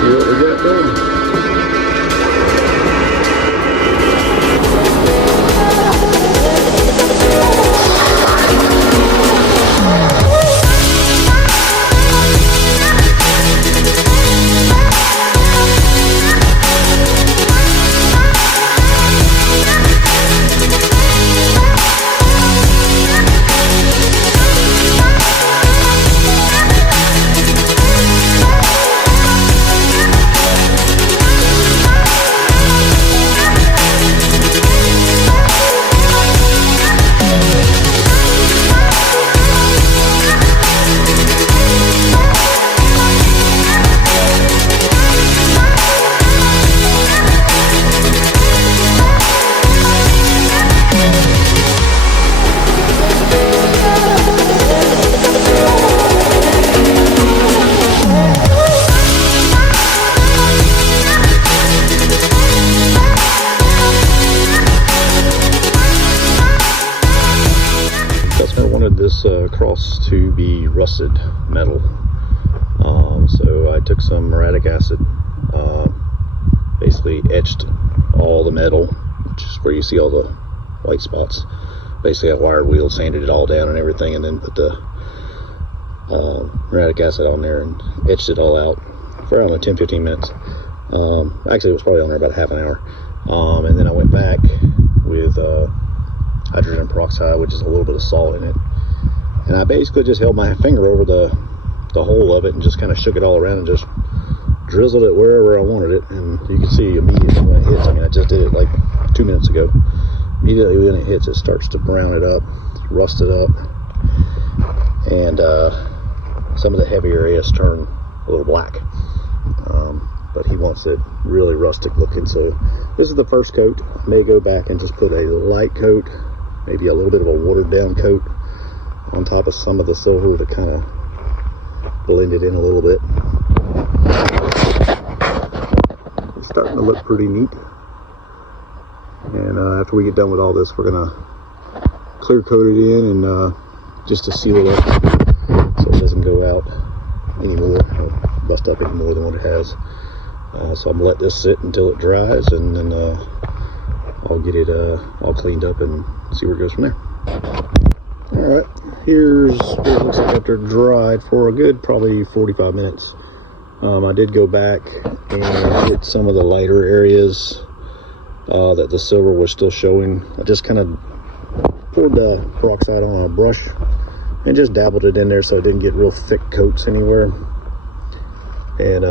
see what we got done. This cross to be rusted metal, so I took some muriatic acid, basically etched all the metal, which is where you see all the white spots. Basically I wired wheel, sanded it all down and everything, and then put the muriatic acid on there and etched it all out for around 10-15 minutes. Actually it was probably on there about half an hour, and then I went back with hydrogen peroxide, which is a little bit of salt in it. And I basically just held my finger over the hole of it and just kind of shook it all around and just drizzled it wherever I wanted it. And you can see immediately when it hits, I mean, I just did it like 2 minutes ago. Immediately when it hits, it starts to brown it up, rust it up. And some of the heavy areas turn a little black. But he wants it really rustic looking. So this is the first coat. I may go back and just put a light coat, maybe a little bit of a watered down coat on top of some of the silver to kind of blend it in a little bit. It's starting to look pretty neat. And after we get done with all this, we're gonna clear coat it in and just to seal it up so it doesn't go out anymore or bust up any more than what it has. So I'm gonna let this sit until it dries, and then I'll get it all cleaned up and see where it goes from there. Alright, here's what it looks like after it dried for a good probably 45 minutes. I did go back and hit some of the lighter areas that the silver was still showing. I just kind of poured the peroxide on a brush and just dabbled it in there so it didn't get real thick coats anywhere. And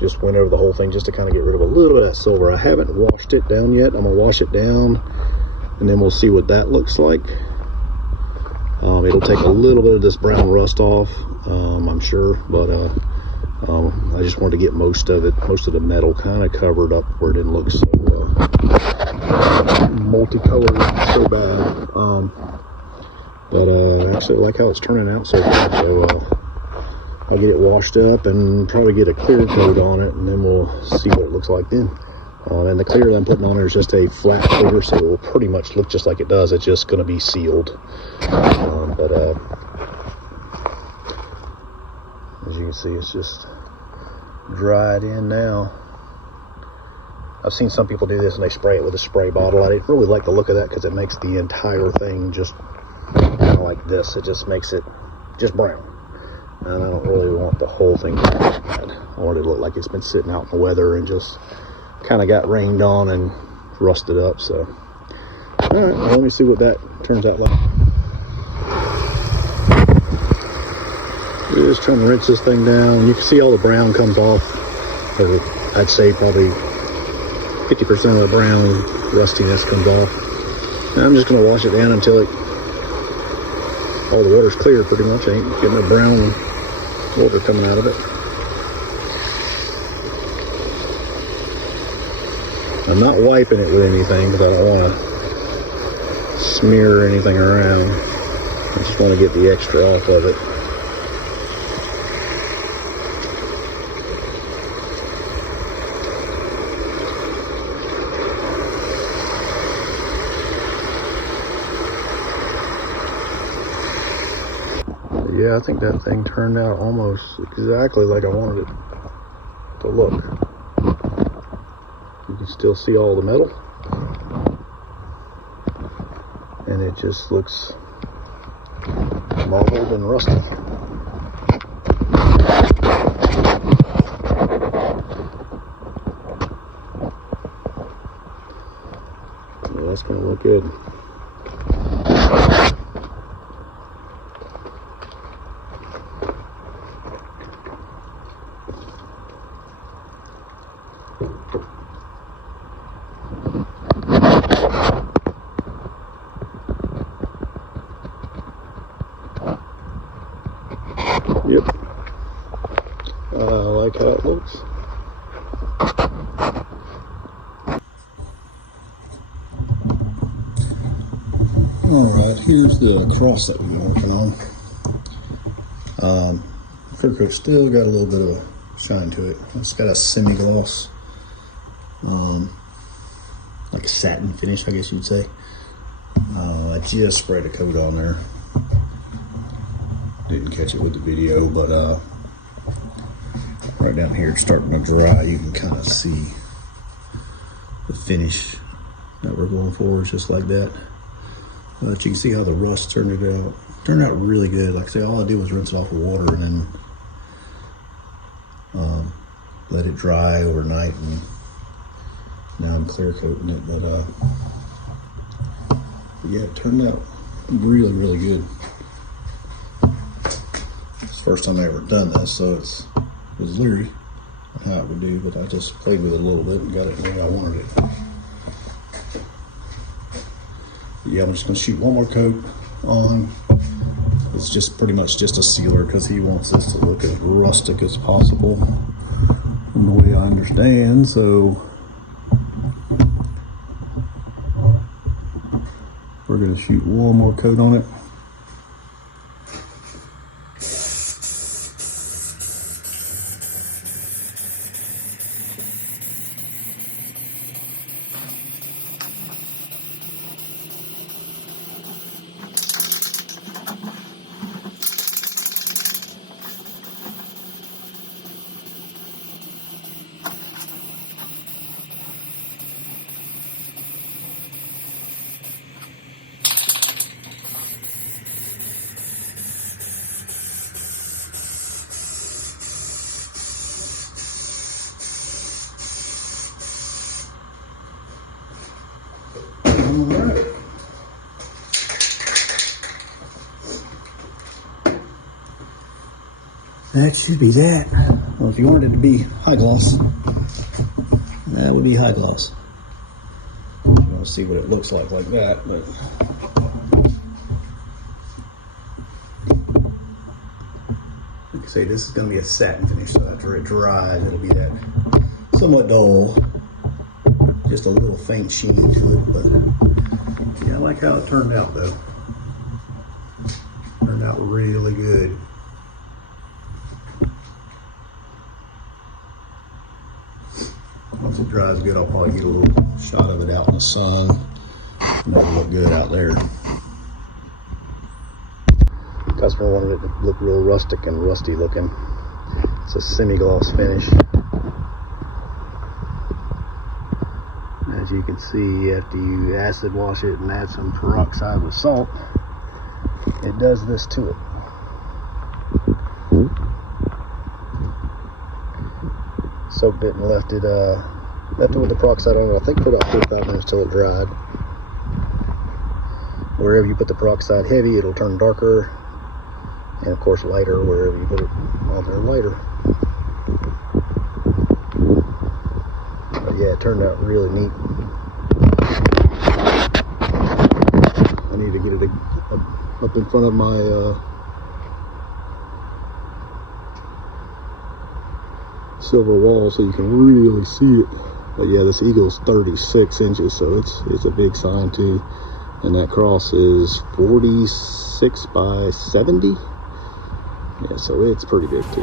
just went over the whole thing just to kind of get rid of a little bit of that silver. I haven't washed it down yet. I'm going to wash it down and then we'll see what that looks like. It'll take a little bit of this brown rust off, I'm sure, but I just wanted to get most of the metal kind of covered up where it didn't look so multicolored, so bad. But actually I like how it's turning out so far, so I'll get it washed up and probably get a clear coat on it, and then we'll see what it looks like then. And the clear that I'm putting on there is just a flat clear, so it will pretty much look just like it does. It's just going to be sealed. But as you can see, it's just dried in now. I've seen some people do this and they spray it with a spray bottle. I didn't really like the look of that because it makes the entire thing just kind of like this. It just makes it just brown. And I don't really want the whole thing to look like that. I want it to look like it's been sitting out in the weather and just kind of got rained on and rusted up. So all right, well, let me see what that turns out like. Just trying to rinse this thing down. You can see all the brown comes off, or I'd say probably 50% of the brown rustiness comes off. And I'm just going to wash it down until all the water's clear pretty much. I ain't getting no brown water coming out of it. I'm not wiping it with anything because I don't want to smear anything around. I just want to get the extra off of it. Yeah, I think that thing turned out almost exactly like I wanted it to look. You can still see all the metal, and it just looks molded and rusty. Yeah, that's going to look good. Yep, I like how it looks. Alright, here's the cross that we've been working on. Clear coat still got a little bit of a shine to it. It's got a semi-gloss, like a satin finish, I guess you'd say. I just sprayed a coat on there. Didn't catch it with the video, but right down here it's starting to dry. You can kind of see the finish that we're going for. It's just like that. But you can see how the rust turned it out. Turned out really good. Like I say, all I did was rinse it off with water and then let it dry overnight, and now I'm clear coating it. But yeah, it turned out really, really good. It's the first time I ever done this, so it was leery on how it would do, but I just played with it a little bit and got it the way I wanted it. But yeah, I'm just gonna shoot one more coat on. It's just pretty much just a sealer because he wants this to look as rustic as possible from the way I understand. So we're gonna shoot one more coat on it. Alright. That should be that. Well, if you wanted it to be high gloss, that would be high gloss. You want to see what it looks like that, but like I say, this is going to be a satin finish, so after it dries, it'll be that somewhat dull. Just a little faint sheen to it, but yeah, I like how it turned out though. Turned out really good. Once it dries good, I'll probably get a little shot of it out in the sun, and that'll look good out there. Customer wanted it to look real rustic and rusty looking. It's a semi-gloss finish. As you can see, after you acid wash it and add some peroxide with salt, it does this to it. Soaked it and left it with the peroxide on it, I think for about 45 minutes till it dried. Wherever you put the peroxide heavy, it'll turn darker, and of course lighter wherever you put it on there lighter. But yeah, it turned out really neat. I need to get it up in front of my silver wall so you can really see it. But yeah, this eagle's 36 inches, so it's a big sign too. And that cross is 46 by 70. Yeah, so it's pretty big too.